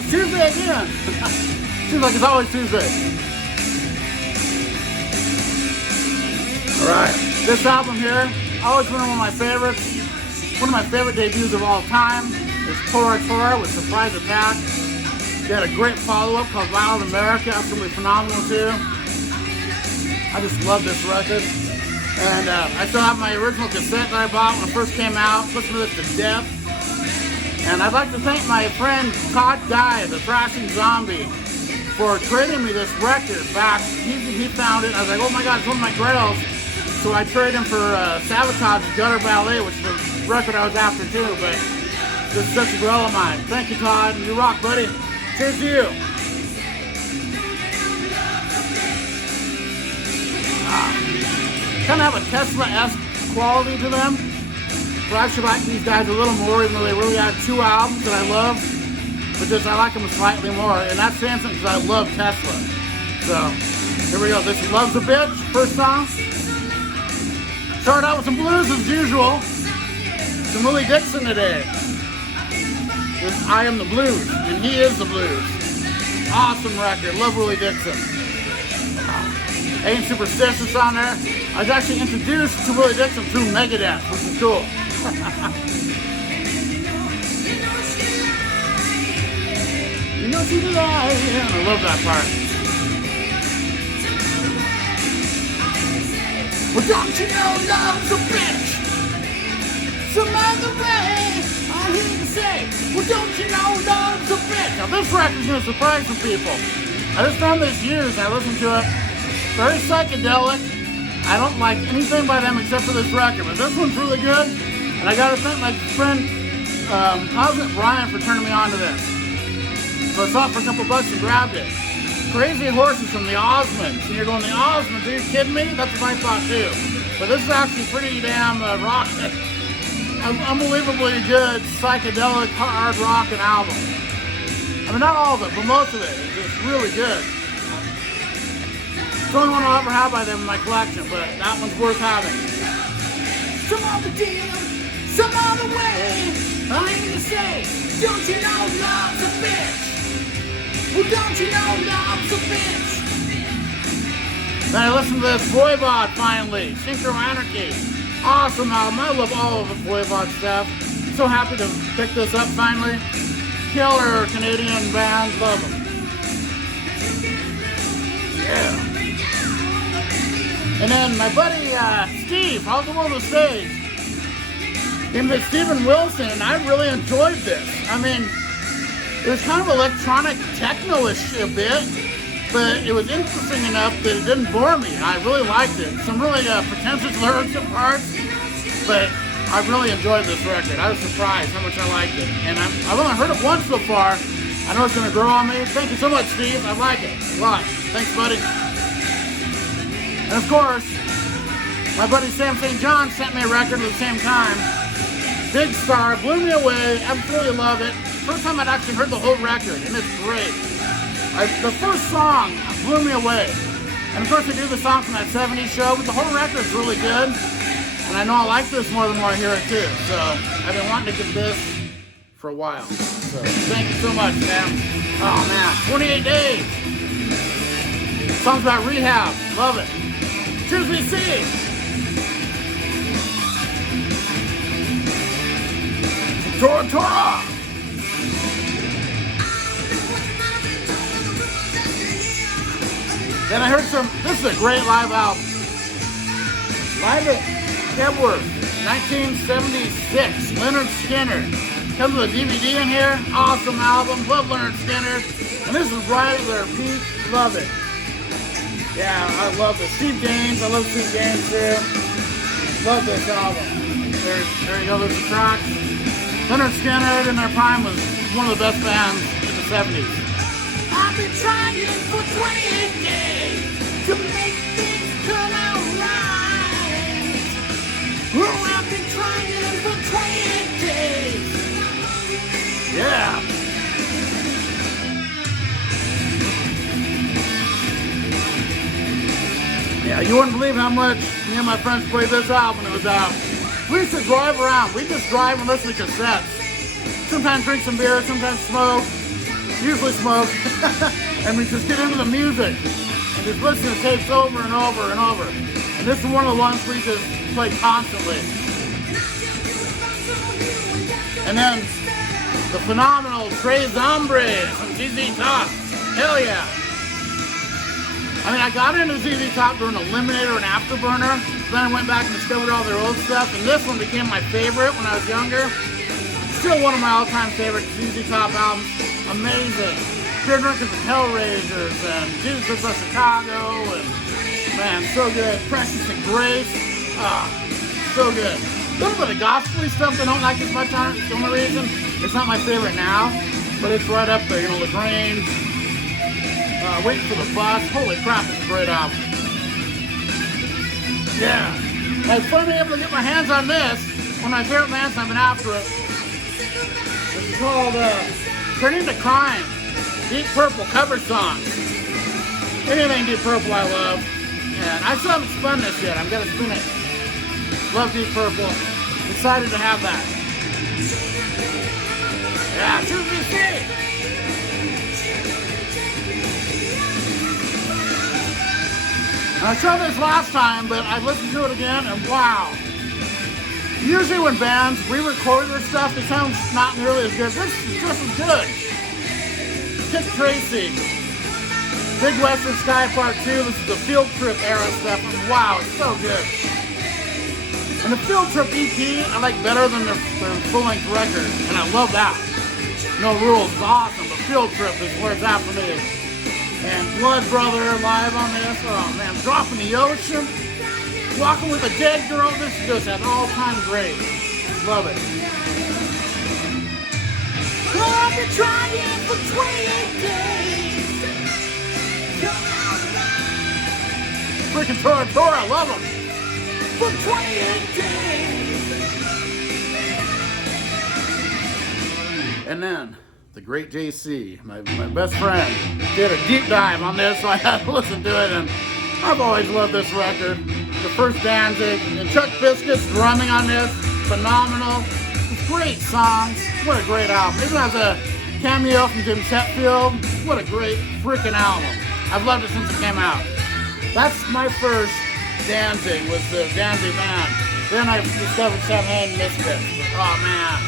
It's Tuesday again. Seems like it's always Tuesday. Alright, this album here, always been one of my favorites. One of my favorite debuts of all time is Tora Tora with Surprise Attack. They had a great follow-up called Wild America, absolutely phenomenal too. I just love this record. And I still have my original cassette that I bought when it first came out. Listened to this to death. And I'd like to thank my friend Todd Dye, the Thrashing Zombie, for trading me this record back. He found it. I was like, oh my god, it's one of my grails. So I traded him for Sabotage Gutter Ballet, which is the record I was after too. But this is such a grail of mine. Thank you, Todd. You rock, buddy. Cheers to you. Kind of have a Tesla-esque quality to them. But I actually like these guys a little more, even though they really have two albums that I love. But just I like them slightly more. And that's saying something because I love Tesla. So, here we go. This is Love's a Bitch, first song. Started out with some blues as usual. Some Willie Dixon today. With I Am the Blues, and he is the blues. Awesome record. Love Willie Dixon. Ain't Superstitious on there. I was actually introduced to Willie Dixon through Megadeth, which is cool. You know she lie. I love that part. Well, don't you know love's a bitch? Some other way, I'm here to say, well, don't you know love's a bitch? Now, this record's gonna surprise some people. I just found this years, I listened to it. Very psychedelic. I don't like anything by them except for this record, but this one's really good. And I gotta thank my friend, Cosmic Brian, for turning me on to this. So I saw it for a couple bucks and grabbed it. Crazy Horses from the Osmonds. And you're going, the Osmonds, are you kidding me? That's what I thought too. But this is actually pretty damn rockin'. Unbelievably good psychedelic hard rockin' album. I mean, not all of it, but most of it. It's just really good. It's the only one I'll ever have by them in my collection, but that one's worth having. Some other deal, some other way. I ain't to say, don't you know love's a bitch? Well, don't you know love's a bitch? Then I listened to this Voivod finally, Synchro Anarchy. Awesome album. I love all of the Voivod stuff. So happy to pick this up finally. Killer Canadian band, love them. Yeah. And then my buddy Steve, how's the world of stage? Named it Steven Wilson, and I really enjoyed this. I mean, it was kind of electronic techno-ish a bit, but it was interesting enough that it didn't bore me. I really liked it. Some really pretentious lyrics at parts, but I really enjoyed this record. I was surprised how much I liked it. And I've only heard it once so far. I know it's going to grow on me. Thank you so much, Steve. I like it a lot. Thanks, buddy. And of course, my buddy Sam St. John sent me a record at the same time. Big Star, blew me away. Absolutely love it. First time I'd actually heard the whole record, and it's great. The first song blew me away. And of course, I do the song from that 70s show, but the whole record's really good. And I know I like this more the more I hear it too. So I've been wanting to get this for a while. So thank you so much, Sam. Oh man, 28 days. Song's about rehab. Love it. Choose BC. Tora Tora. Then I heard this is a great live album. Live at Kebworth, 1976, Leonard Skinner. Comes with a DVD in here, awesome album, love Leonard Skinner. And this is right at their peak, love it. Yeah, I love this. Steve Gaines, I love Steve Gaines too. Love this album. There you go, there's the tracks. Leonard Skinner in their prime was one of the best bands in the 70s. I've been trying for 28 days to make things come out right. Oh, I've been trying for 28 days. Yeah. Yeah, you wouldn't believe how much me and my friends played this album when it was out. We used to drive around. We just drive and listen to cassettes. Sometimes drink some beer, sometimes smoke. usually smoke, and we just get into the music and just listen to tapes over and over and over. And this is one of the ones we just play constantly. And then the phenomenal Tres Hombres from ZZ Top. Hell yeah. I mean, I got into ZZ Top during Eliminator and Afterburner. Then I went back and discovered all their old stuff. And this one became my favorite when I was younger. Still one of my all-time favorite ZZ Top albums. Amazing. Good records of Hellraisers and Jesus of Chicago. And man, so good. Precious and Grace. So good. A little bit of gospel stuff I don't like as much on it. It's the only reason. It's not my favorite now, but it's right up there. You know, LaGrange, Waiting for the Bus. Holy crap, it's a great album. Yeah. I was finally able to get my hands on this. One of my favorite bands, I've been after it. It's called Turning to Crime. Deep Purple cover songs. Anything Deep Purple I love. And I still haven't spun this yet. I'm going to spin it. Love Deep Purple. Excited to have that. Yeah, 2VC. I showed this last time, but I listened to it again, and wow. Usually when bands re-record their stuff, it sounds not nearly as good. This is just as good. Dick Tracy. Big Western Sky Part 2. This is the Field Trip era stuff, and wow, it's so good. And the Field Trip EP, I like better than their full-length record, and I love that. No Rules is awesome, but Field Trip is where it's at for me. And Blood Brother live on this. Oh man, Dropping the Ocean. Walking with a Dead Girl. This is just an all-time great. Love it. Well, I've been trying for 28 days. Freaking Tora, I love them. For 28 days. And then the great JC, my best friend, did a deep dive on this, so I had to listen to it, and I've always loved this record. The first Danzig, and Chuck Biscuit's drumming on this, phenomenal. Great songs, what a great album. Even as a cameo from Jim Hetfield, what a great freaking album. I've loved it since it came out. That's my first Danzig, was the Danzig band. Then I discovered Seven Misfits. Oh man.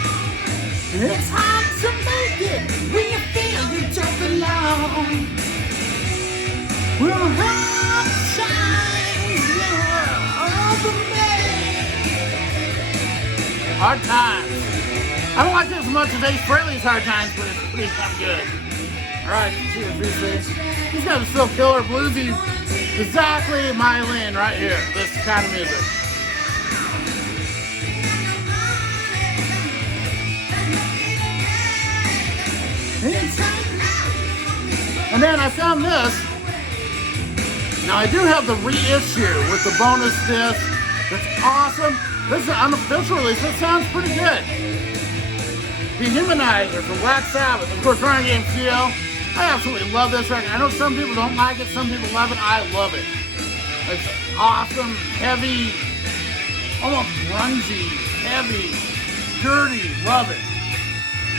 It's hard to make it when you feel you don't belong. We'll have shines over me. Hard Times. I don't like this as much as Ace Frehley's Hard Times, but it's pretty damn good. Alright, cheers, VC. These guys are still killer bluesy. Exactly my lane right here. This kind of music. And then I found this. Now I do have the reissue with the bonus disc. That's awesome. This is an unofficial release. This sounds pretty good. Dehumanizer from Black Sabbath. Of course, Ryan James Dio. I absolutely love this record. I know some people don't like it. Some people love it. I love it. It's awesome, heavy, almost grungy, heavy, dirty. Love it.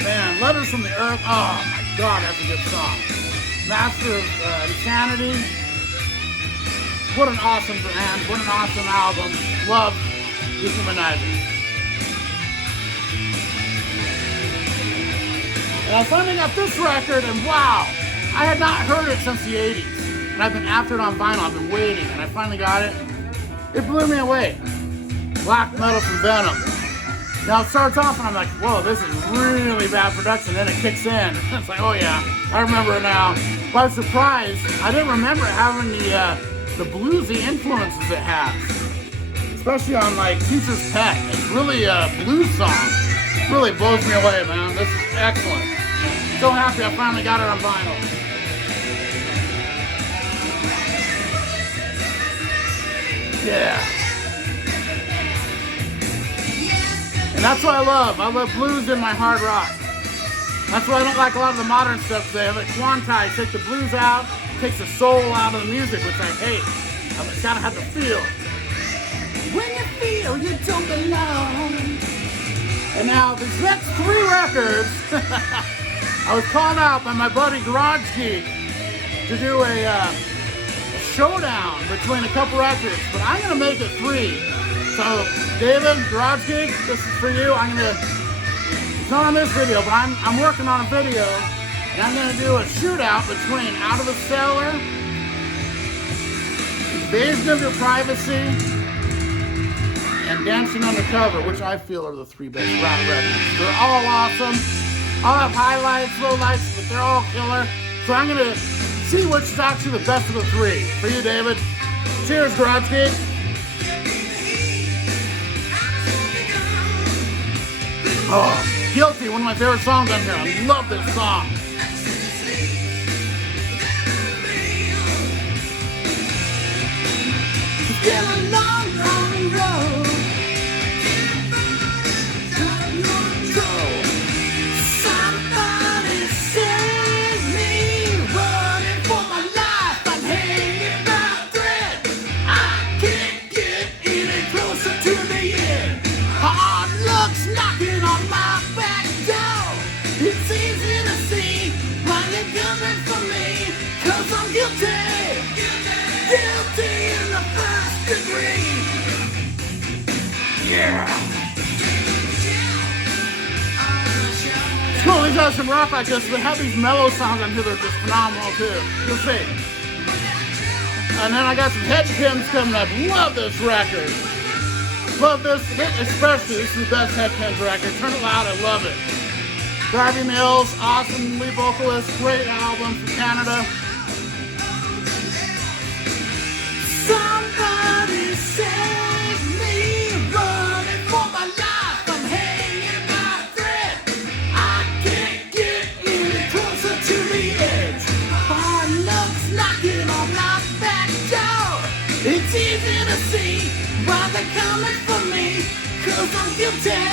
Man, Letters from the Earth. Oh my God, that's a good song. Master of Insanity. What an awesome band. What an awesome album. Love Dehumanizer. And I finally got this record, and wow, I had not heard it since the 80s. And I've been after it on vinyl. I've been waiting, and I finally got it. It blew me away. Black Metal from Venom. Now it starts off and I'm like, whoa, this is really bad production. Then it kicks in. It's like, oh yeah, I remember it now. But I was surprised. I didn't remember having the bluesy influences it has. Especially on like Teacher's Pet. It's really a blues song. It really blows me away, man. This is excellent. So happy I finally got it on vinyl. Yeah. And that's what I love. I love blues in my hard rock. That's why I don't like a lot of the modern stuff. They have it quantized, take the blues out, takes the soul out of the music, which I hate. It's gotta have the feel. When you feel you don't belong. And now these next 3 records, I was called out by my buddy Garage Geek to do a showdown between a couple records, but I'm gonna make it 3. So, David, Garage Geek, this is for you. It's not on this video, but I'm working on a video, and I'm gonna do a shootout between Out of the Cellar, Invasion of Your Privacy, and Dancing Undercover, which I feel are the 3 best rap records. They're all awesome. I'll have highlights, lowlights, but they're all killer. So I'm gonna see which is actually the best of the 3. For you, David. Cheers, Garage Geek. Oh, Guilty, one of my favorite songs on here. I love this song. It's been a long, long road. Somebody save me, running for my life. I'm hanging by a thread. I can't get any closer to the end. Hard looks knocking on my back door. It's easy to see why you're coming for me, 'cause I'm guilty. Guilty in the first degree. Yeah. It's cool, these have some rock like this, but have these mellow songs on here that are just phenomenal too. You'll see. And then I got some Head Pins coming up. Love this record. Love this, especially, this is the best Head Pins record. Turn it loud, I love it. Darby Mills, awesome lead vocalist, great album from Canada. Somebody save me, running for my life. I'm hanging by a thread. I can't get any closer to the edge. Hard looks knocking on my back door. It's easy to see why they're coming for me, 'cause I'm guilty.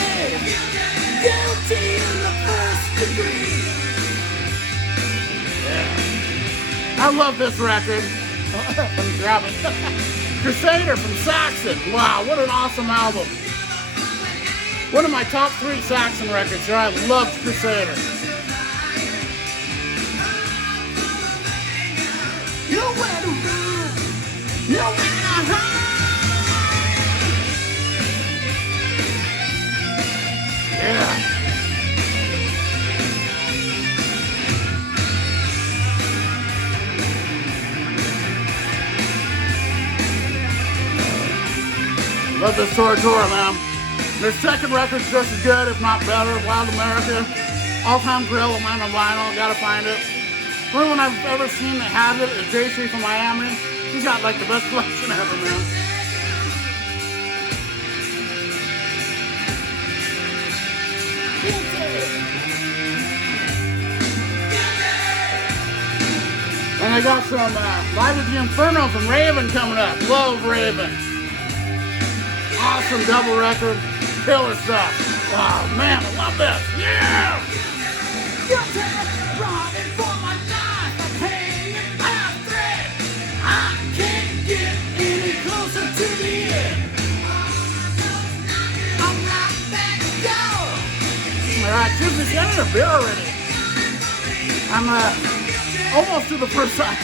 Guilty in the first degree. Yeah. I love this record. From Grabbing. Crusader from Saxon. Wow, what an awesome album. One of my top 3 Saxon records here. I love Crusader. Nowhere to run, nowhere to hide. Yeah. Love this Tora, man. Their second record's just as good, if not better. Wild America. All-time Gorilla Man on vinyl. Gotta find it. The only one I've ever seen that has it is JC from Miami. He's got like the best collection ever, man. And I got some Live at the Inferno from Raven coming up. Love Raven. Awesome double record. Killer stuff. Oh man, I love this. Yeah! Running for my life. I'm hanging by a thread. I can't get any closer to the end. I'm right back down. Alright, choose this other beer already. I'm almost to the first side.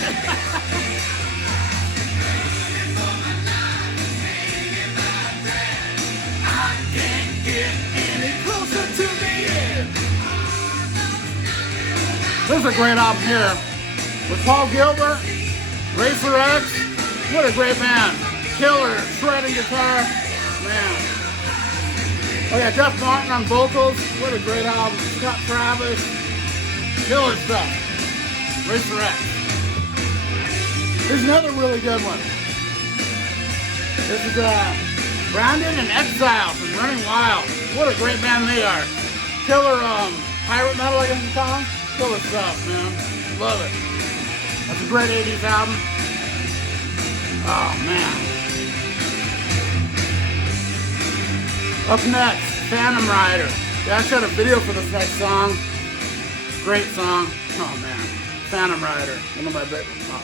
This is a great album here with Paul Gilbert, Racer X. What a great band. Killer, shredding guitar. Man. Oh yeah, Jeff Martin on vocals. What a great album. Scott Travis. Killer stuff. Racer X. Here's another really good one. This is Brandon and Exile from Running Wild. What a great band they are. Killer pirate metal, I guess you call them. Killer stuff, man. Love it. That's a great 80s album. Oh, man. Up next, Phantom Rider. They actually had a video for this next song. Great song. Oh, man. Phantom Rider. One of my big... Oh.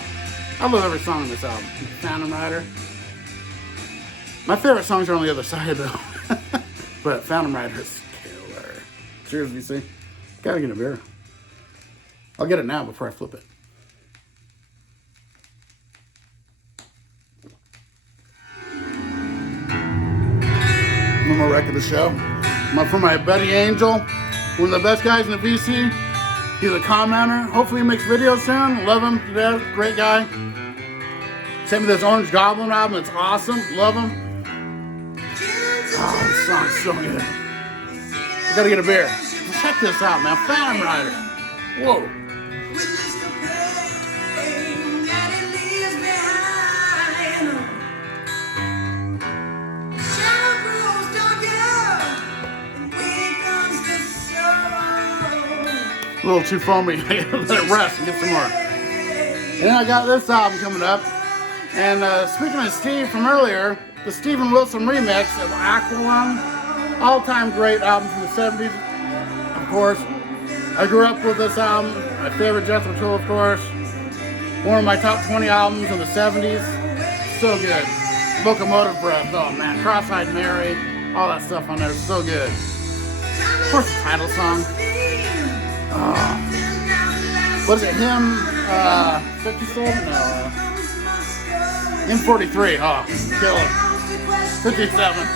I love every song on this album. Phantom Rider. My favorite songs are on the other side, though. But Phantom Rider is killer. Cheers, VC. Gotta get a beer. I'll get it now before I flip it. One more record of the show. For my buddy Angel, one of the best guys in the VC. He's a commenter. Hopefully he makes videos soon. Love him to death. Great guy. Sent me this Orange Goblin album. It's awesome. Love him. Oh, this song's so good. I gotta get a beer. Check this out, man. Phantom Rider. Whoa. A little too foamy. I gotta let it rest and get some more. And then I got this album coming up. And speaking of Steve from earlier, the Steven Wilson remix of Aqualung, all-time great album from the 70s, of course. I grew up with this album. My favorite Jethro Tull, of course. One of my top 20 albums in the 70s. So good. Locomotive Breath, oh man. Cross-Eyed Mary, all that stuff on there is so good. Of course, the title song. What is it, hymn 57? No. Hymn 43, oh, killer. 57.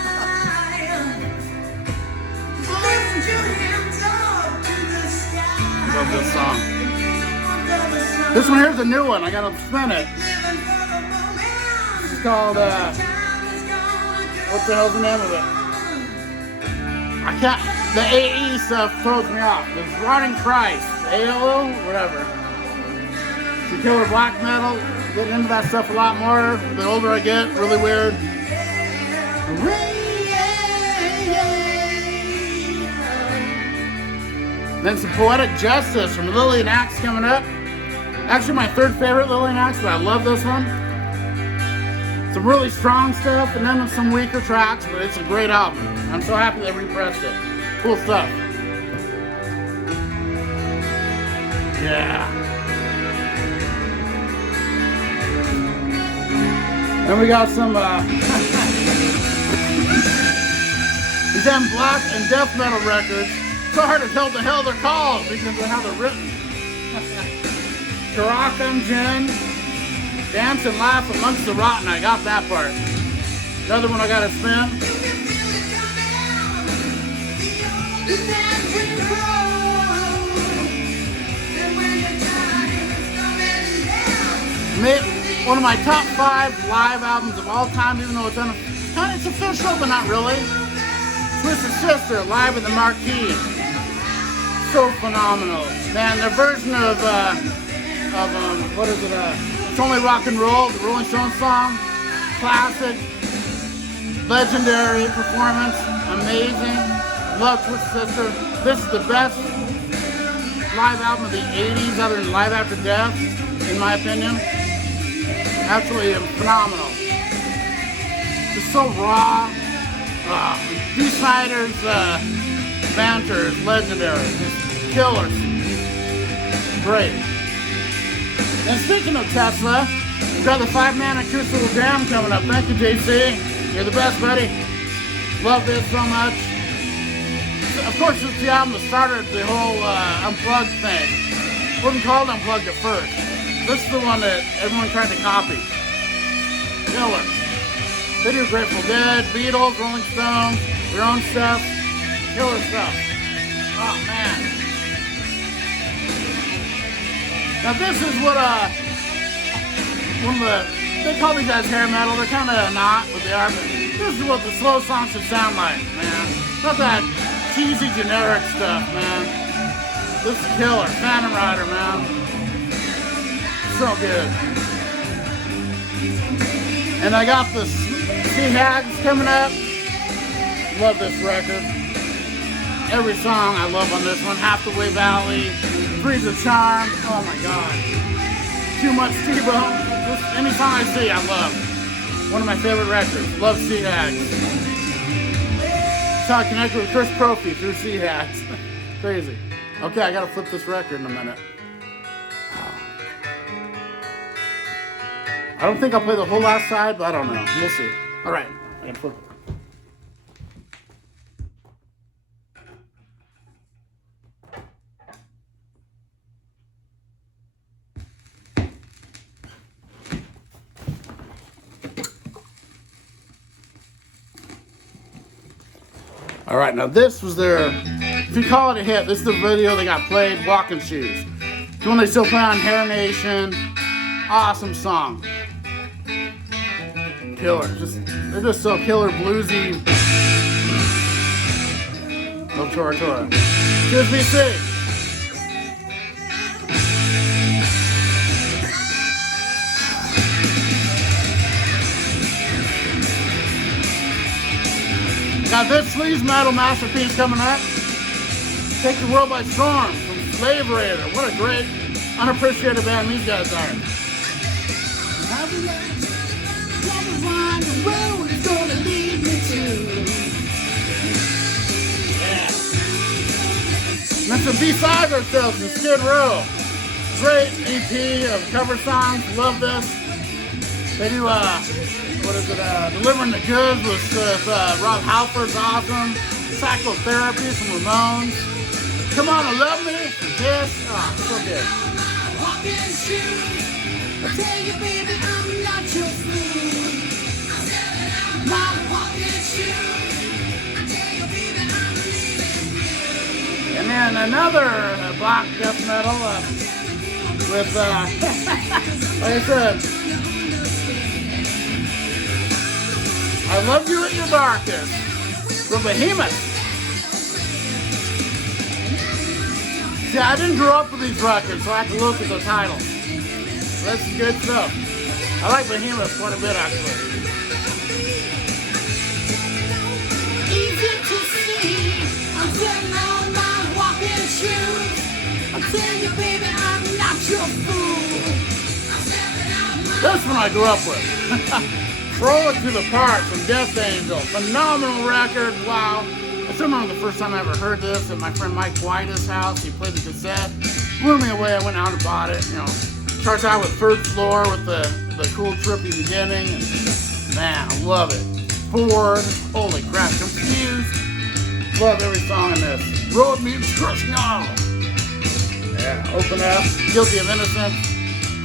Love this song. This one here's a new one, I gotta spin it. It's called, what the hell's the name of it? I can't. The AE stuff throws me off. It's Rotting Christ, AOO, whatever. The killer black metal, getting into that stuff a lot more. The older I get, really weird. Then some Poetic Justice from Lillian Axe coming up. Actually my third favorite Lillian Axe, but I love this one. Some really strong stuff, and then some weaker tracks, but it's a great album. I'm so happy they repressed it. Cool stuff. Yeah. Then we got some these them black and death metal records. It's so hard to tell what the hell they're called because of how they're written. Karakam Jin, Dance and Laugh Amongst the Rotten. I got that part. Another one I gotta spin. One of my top 5 live albums of all time, even though it's official, but not really. Twisted Sister, live at the Marquee. So phenomenal. Man, their version of what is it, It's Only Rock and Roll, the Rolling Stones song. Classic. Legendary performance. Amazing. Love Twisted Sister. This is the best live album of the 80s other than Live After Death, in my opinion. Absolutely phenomenal. Just so raw. Dee Snider's banter is legendary. Just killers. Great. And speaking of Tesla, we've got the 5-man acoustical jam coming up. Thank you, JC. You're the best, buddy. Love this so much. Of course, it's the album that started the whole Unplugged thing. Wasn't called Unplugged at first. This is the one that everyone tried to copy. Killer. They do Grateful Dead, Beatles, Rolling Stones, their own stuff. Killer stuff. Oh, man. Now this is what one of the, they call these guys hair metal. They're kind of not, but they are. But this is what the slow songs should sound like, man. Not that cheesy generic stuff, man. This is killer. Phantom Rider, man. So good. And I got the Sea Hags coming up. Love this record. Every song I love on this one. Hathaway Valley, Freeze the Charm. Oh my God. Too Much T-Bone. Any song I see, I love. One of my favorite records. Love Sea Hags. That's how I connected with Chris Prophy through Sea Hags. Crazy. Okay, I gotta flip this record in a minute. I don't think I'll play the whole last side, but I don't know. We'll see. All right, I gotta flip it. All right, now this was their, if you call it a hit, this is the video they got played, Walking Shoes. The one they still play on Hair Nation. Awesome song. Killer. They're just so killer bluesy. Love Tora Tora. Cheers, BC. Got this sleaze metal masterpiece coming up. Take the World by Storm from Slave Raider. What a great, unappreciated band these guys are. Yeah. And some B-sides ourselves from Skid Row. Great EP of cover songs. Love this. They do, Delivering the Goods with Rob Halford's awesome. Psychotherapy from Ramones. Come On and Love Me from Kiss. Oh, so good. Walking shoes. I tell you, baby, I'm not your fool. My walking shoes. I tell you, baby, I'm leaving you. And then another black death metal with, like I said, I Love You at Your Darkest from Behemoth. See, I didn't grow up with these records, so I have to look at the titles. That's good stuff. I like Behemoth quite a bit, actually. Easy to see, I'm sitting on my walking shoes. I tell you, baby, I'm not your fool. This one I grew up with. Throw It to the Park from Death Angel. Phenomenal record, wow. I still remember the first time I ever heard this at my friend Mike White's house. He played the cassette. Blew me away. I went out and bought it. You know, starts out with Third Floor with the cool trippy beginning. And man, I love it. Ford, holy crap. Confused. Love every song in this. Road Mutants Crushing All. Yeah, Open Up. Guilty of Innocence.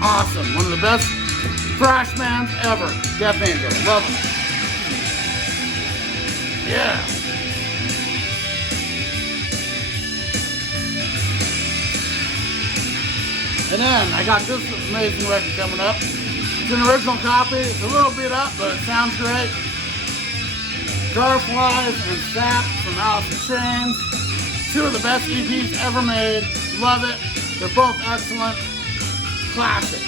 Awesome. One of the best thrash bands ever. Death Angel. Love them. Yeah. And then I got this amazing record coming up. It's an original copy. It's a little beat up, but it sounds great. Garflies and Sap from Alice in Chains. Two of the best EPs ever made. Love it. They're both excellent. Classic.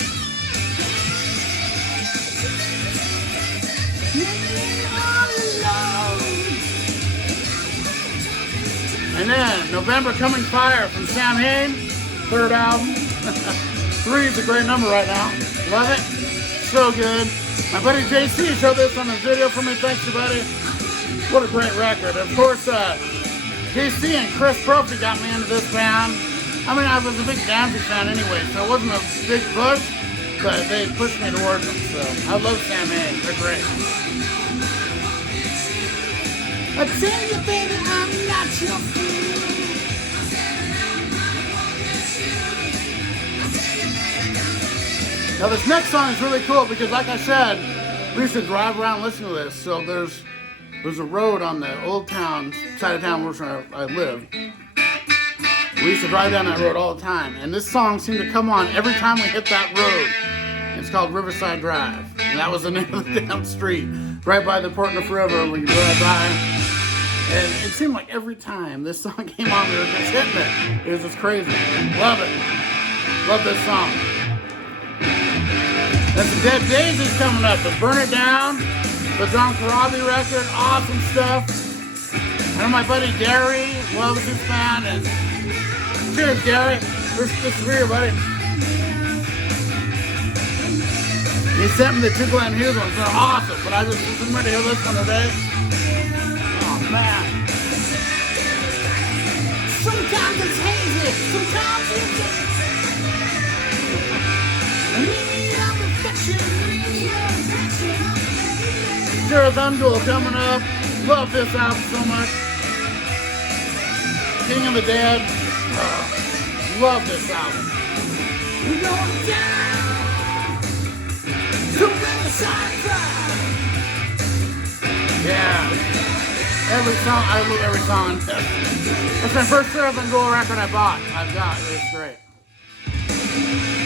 And then November Coming Fire from Sam Hain, third album. 3 is a great number right now. Love it. So good. My buddy JC showed this on his video for me. Thanks, you buddy. What a great record. Of course, JC and Chris Profi got me into this band. I mean, I was a big Danzig fan anyway, so it wasn't a big push, but they pushed me towards them. So I love Sam Hain. They're great. I tell you, baby, I'm not your fool. Now this next song is really cool because, like I said, we used to drive around and listen to this. So there's a road on the old town side of town where I live. We used to drive down that road all the time, and this song seemed to come on every time we hit that road. It's called Riverside Drive, and that was the name of the damn street, right by the Portneuf River when you drive by. And it seemed like every time this song came on, we were just hitting it. It was just crazy. Love it. Love this song. Then some Dead Daisies coming up. The Burn It Down, the John Corabi record. Awesome stuff. And my buddy Gary loves this band. And cheers, Gary. This is for you, buddy. He sent me the Two Glenn Hughes ones. They're awesome. But I just wasn't ready to hear this one today. Man. Sometimes it's hazy, sometimes it's Jared Undul coming up. Love this album so much. King of the Dead. Love this album. We're going down to Riverside Drive. Yeah. Every song, I love every song on this. It's my first Surf and Gold record I've got. It's great.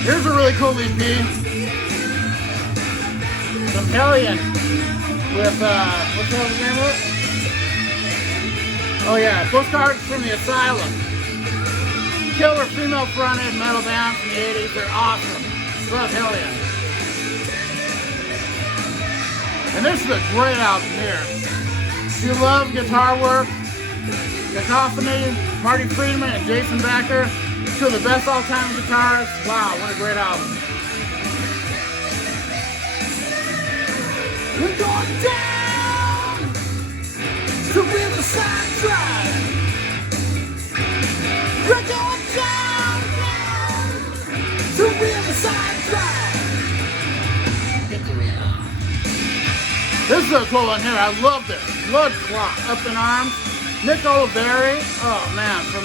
Here's a really cool EP. Some Hellion with, what's the name of it? Oh yeah, Postcards from the Asylum. Killer female-fronted metal band from the 80s. They're awesome. Love Hellion. And this is a great album here. If you love guitar work, Cacophony, Marty Friedman, and Jason Becker, two of the best all-time guitarists. Wow, what a great album. We're going down to Riverside Drive. We're going down to Riverside Drive. This is a cool one here. I love this. Blood Clot, Up in Arms. Nick Oliveri. Oh man, from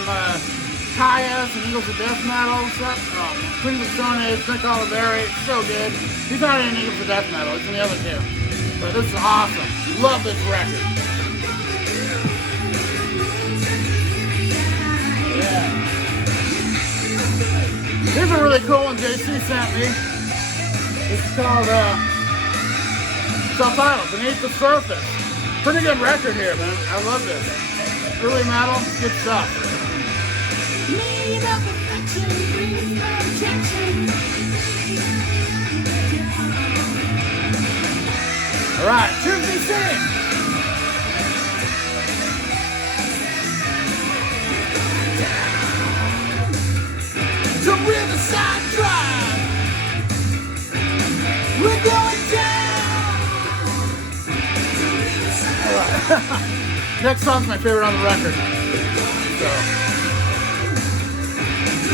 Kayas and Eagles of Death Metal and stuff. Oh, Queens of Stone Age, Nick Oliveri. So good. He's not in Eagles of Death Metal. He's in the other two. But this is awesome. Love this record. Yeah. Here's a really cool one JC sent me. It's called self-titled, Beneath the Surface. Pretty good record here, man. I love this. Early metal, good stuff. All right, Choose Me Sing. To Riverside Drive. We're going down. All right. Next song's my favorite on the record. So.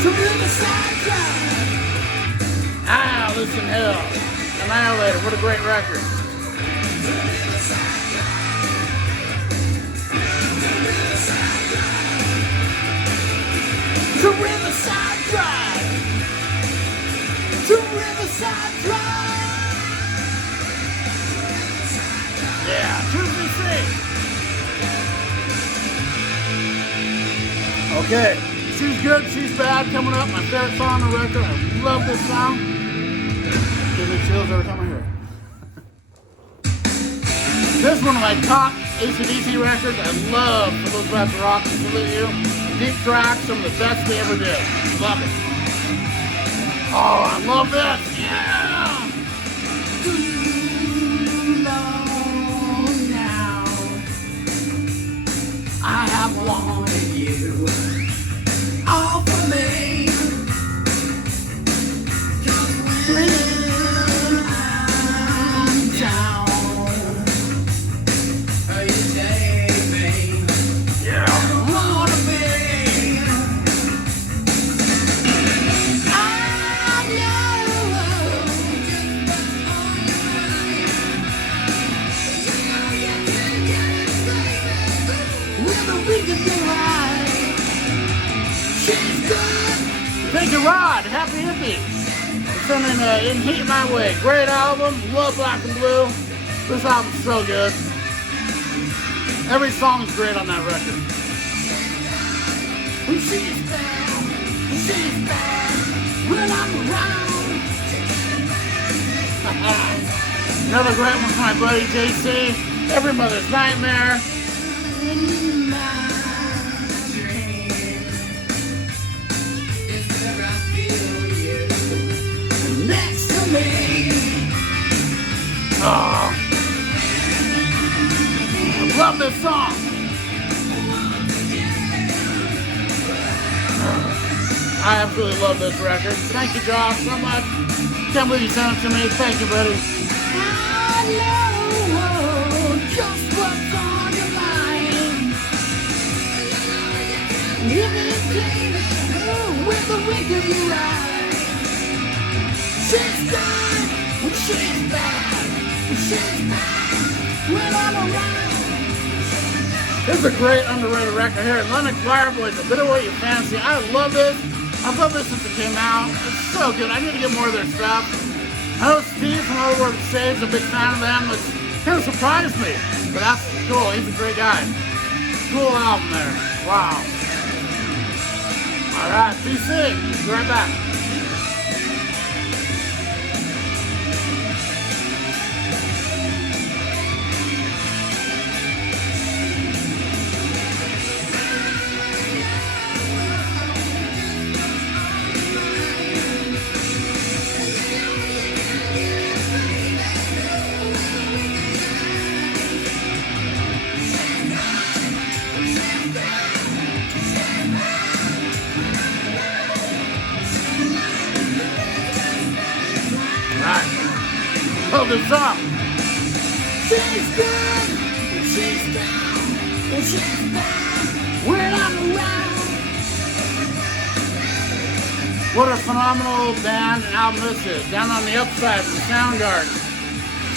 To Riverside Drive. Alice in Hell. Annihilator. What a great record. To Riverside Drive. To Riverside Drive. Yeah, Choose Me Sing. Okay, She's Good, She's Bad coming up. My favorite song on the record. I love this song. Gives me chills every time I hear it. This is one of my top AC/DC records. I love For Those About to Rock and Salute You. Deep tracks, some of the best they ever did. Love it. Oh, I love this. Yeah. Too long now. I have wanted you all for me. When I'm down. Are you saving? Yeah. Thank you, Rod. Happy Hippie. Sending In Heat My Way. Great album. Love Black and Blue. This album's so good. Every song is great on that record. When she's bad when I'm around. Another great one from my buddy JC. Every Mother's Nightmare. Next to me. Oh, I love this song. I absolutely love this record. Thank you, Josh, so much. Can't believe you sent it to me. Thank you, buddy. I know just what's on your mind. Everything with the wink of your eye. She's good when she's bad. When I'm around. This is a great underrated record here. Lennox Fireboy, A Bit of What You Fancy. I love this. I've loved this since it came out. It's so good. I need to get more of their stuff. I know Steve from Overworld Stage is a big fan of them, which kind of surprised me. But that's cool. He's a great guy. school album there. Wow. All right, BC, be right back. Love this song. She's good, she's down, and she's down when I'm around. What a phenomenal band and album this is. Down on the Upside from Soundgarden.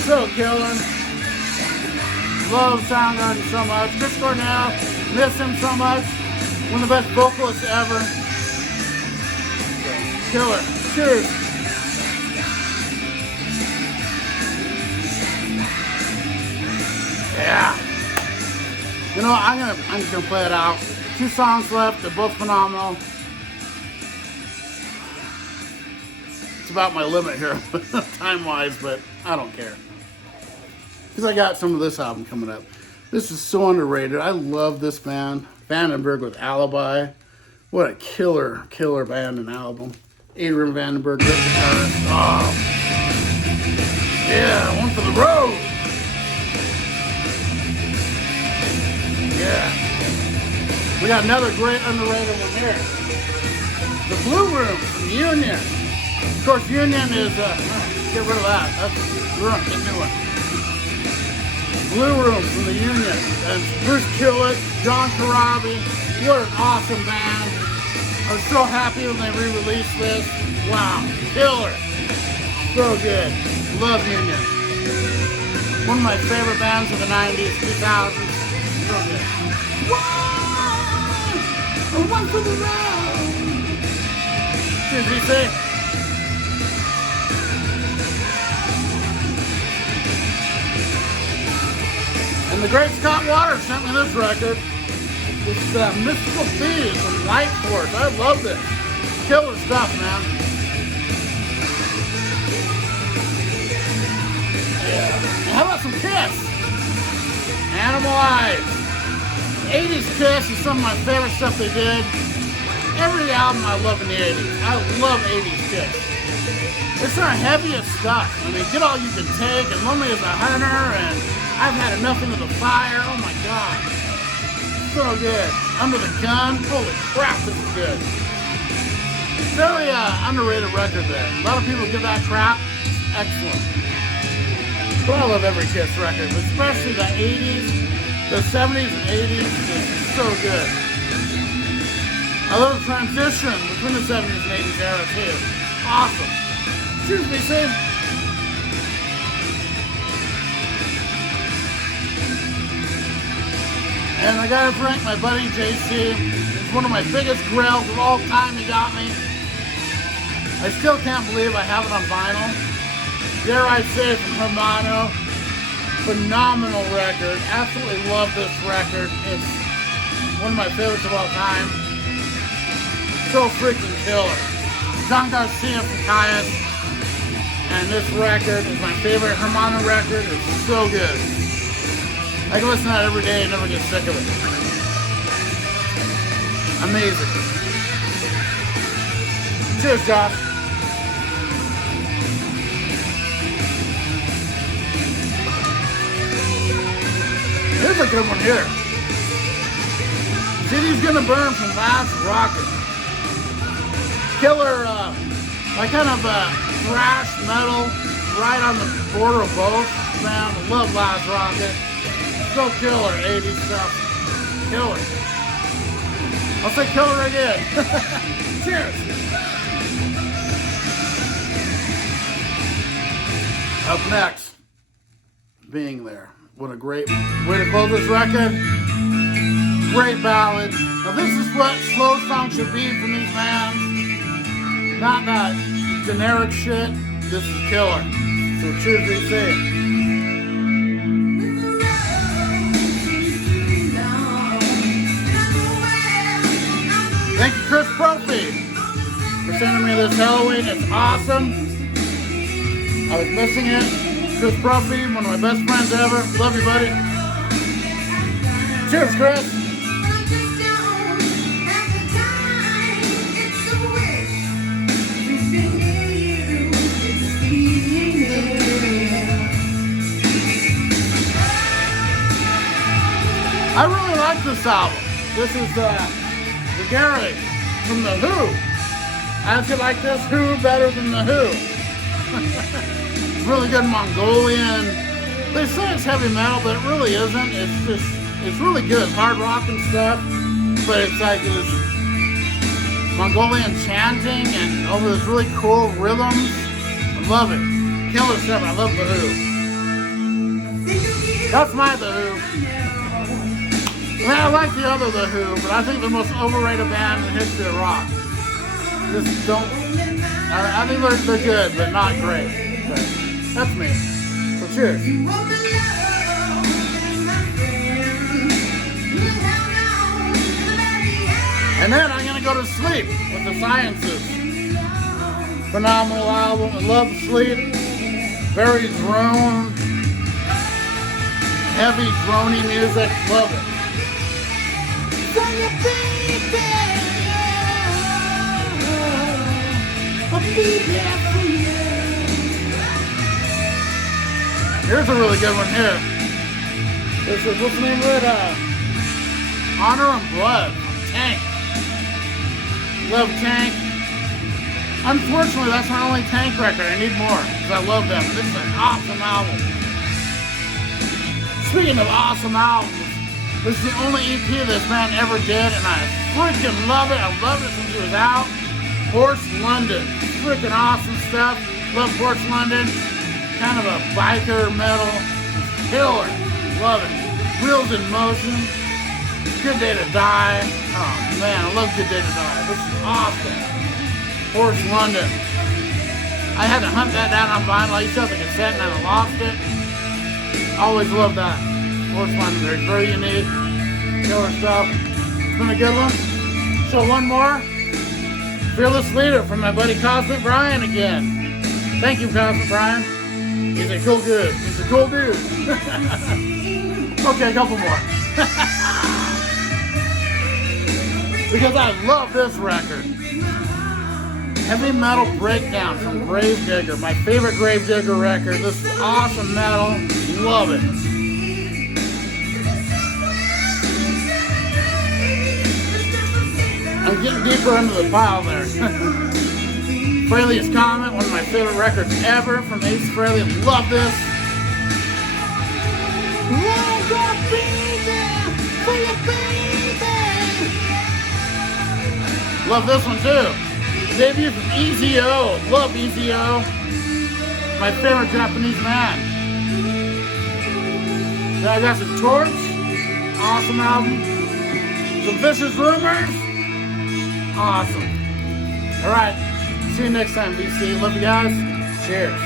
So killer. Love Soundgarden so much. Chris Cornell, miss him so much. One of the best vocalists ever. Killer. Cheers. Yeah. You know, I'm just gonna play it out. 2 songs left, they're both phenomenal. It's about my limit here, time-wise, but I don't care. Because I got some of this album coming up. This is so underrated. I love this band. Vandenberg with Alibi. What a killer band and album. Adrian Vandenberg, great guitarist. Oh. Yeah, one for the road. Yeah. We got another great underrated one here. The Blue Room from Union. Of course, Union is, get rid of that. That's ruined. Get a new one. Blue Room from the Union. And Bruce Kulick, John Corabi. What an awesome band. I was so happy when they re-released this. Wow. Killer. So good. Love Union. One of my favorite bands of the 90s, 2000s. So good. Whoa! One for the road! Did he say? And the great Scott Waters sent me this record. It's Mystical Thieves from Light Force. I love this. Killer stuff, man. Yeah. And how about some Kiss? Animalize. 80s Kiss is some of my favorite stuff they did. Every album I love in the 80s. I love 80s Kiss. It's their heaviest stuff. I mean, Get All You Can Take and Lonely as a Hunter and I've Had Enough Into the Fire. Oh my God. So good. Under the Gun. Holy crap, this is good. Very underrated record there. A lot of people give that crap. Excellent. But I love every Kiss record, but especially the 80s, the 70s and 80s. It's so good. I love the transition between the 70s and 80s era too. Awesome. Cheers, BC. And I gotta thank my buddy JC. It's one of my biggest grills of all time. He got me. I still can't believe I have it on vinyl. Dare I say, from Hermano. Phenomenal record. Absolutely love this record. It's one of my favorites of all time. So freaking killer. John Garcia from Caius. And this record is my favorite Hermano record. It's so good. I can listen to that every day and never get sick of it. Amazing. Cheers, Josh. Here's a good one here. City's Gonna Burn from Last Rocket. Killer, like kind of thrash metal, right on the border of both. Man, I love Last Rocket. So killer, 80s stuff. Killer. I'll say killer again. Cheers. Up next, Being There. What a great way to close this record. Great ballad. Now this is what slow songs should be from these bands. Not that generic shit. This is killer. So cheers, BC. Thank you, Chris Profi, for sending me this Halloween. It's awesome. I was missing it. Chris Profi, one of my best friends ever. Love you, buddy. Cheers, Chris. I really like this album. This is the Garage from The Who. I actually like this Who better than The Who. It's really good Mongolian. They say it's heavy metal, but it really isn't. It's really good. Hard rock and stuff. But it's like this Mongolian chanting and over this really cool rhythms. I love it. Killer stuff. I love The Who. That's my The Who. I like the other The Who, but I think the most overrated band in the history of rock. Just don't. I think they're good, but not great. But that's me. So cheers. And then I'm gonna go to sleep with the Sciences. Phenomenal album. I love Sleep. Very drone, heavy drony music. Love it. Here's a really good one here. This is, what's the name of it? Honor and Blood. Tank. Love Tank. Unfortunately, that's my only Tank record. I need more because I love them. This is an awesome album. Speaking of awesome albums, this is the only EP this man ever did, and I freaking love it. I loved it since it was out. Horse London. Freaking awesome stuff. Love Horse London. Kind of a biker metal. Killer. Love it. Wheels in Motion. Good Day to Die. Oh man, I love Good Day to Die. This is awesome. Horse London. I had to hunt that down on vinyl. I used to have the cassette and I lost it. Always loved that. Horse London. They're very unique. Killer stuff. It's been a good one. So one more. Fearless Leader from my buddy Cosmic Brian again. Thank you, Cosmic Brian. He's a cool dude. He's a cool dude. Okay, a couple more. Because I love this record. Heavy Metal Breakdown from Gravedigger. My favorite Gravedigger record. This is awesome metal. Love it. I'm getting deeper into the pile there. Frehley's Comet, one of my favorite records ever from Ace Frehley. Love this. Love this one too. Debut from EZO. Love EZO. My favorite Japanese man. Then I got some Torch. Awesome album. Some Vicious Rumors. Awesome. Alright. See you next time, VC. Love you guys. Cheers.